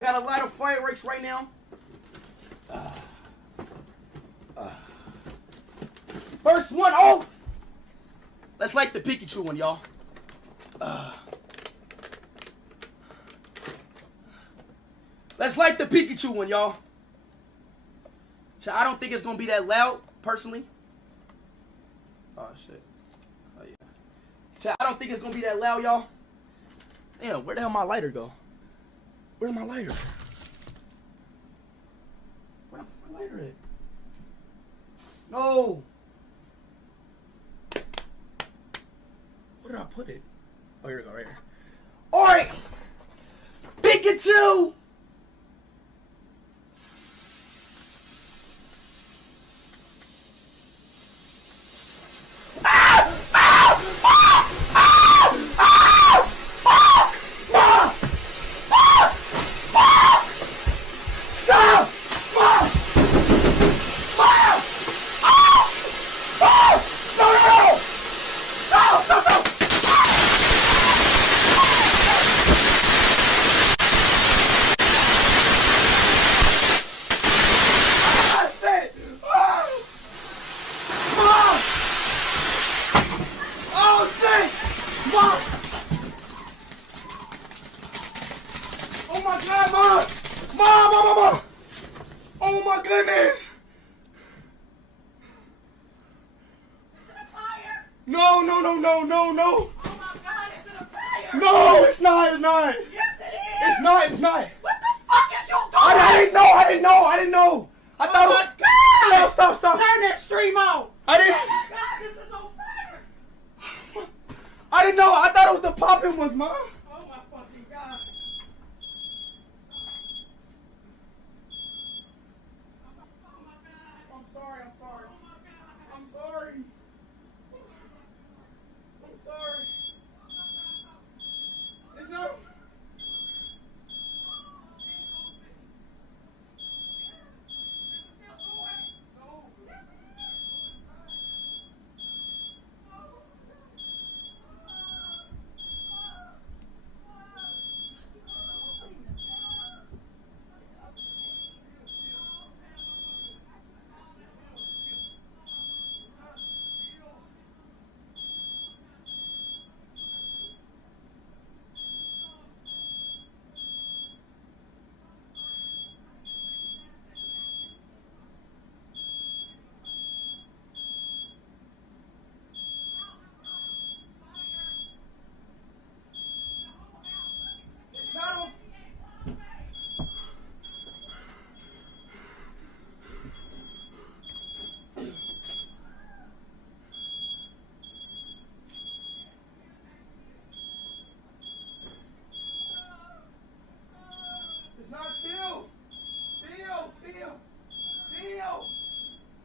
Got a lot of fireworks right now. First one off. Let's light the Pikachu one, y'all. Let's light the Pikachu one, y'all. So I don't think it's gonna be that loud, personally. Oh shit. Oh yeah. So I don't think it's gonna be that loud, y'all. Damn, where the hell my lighter go? Where's my lighter? Where's my lighter at? No. Where did I put it? Oh, here we go, right here. All right, Pikachu. Oh my God, Mom! Oh my goodness! Is it a fire? No! Oh my God, is it a fire? No, it's not! Yes, it is! It's not! What the fuck is you doing? I didn't know! I thought Oh my God! Stop! Turn that stream on! I didn't... Oh my God, this is on fire! I didn't know! I thought it was the popping ones, Mom! Oh my fucking God! Oh my God! I'm sorry. Oh my God! I'm sorry. It's not... It's not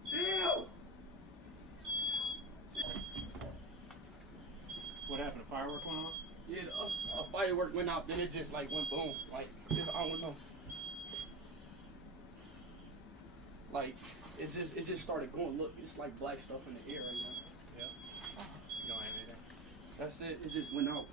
chill. What happened? A firework went off? Yeah, a firework went out, then it just like went boom. Like, I don't know. Like, it just started going. Look, it's like black stuff in the air right now. Yeah. You don't have anything? That's it. It just went out.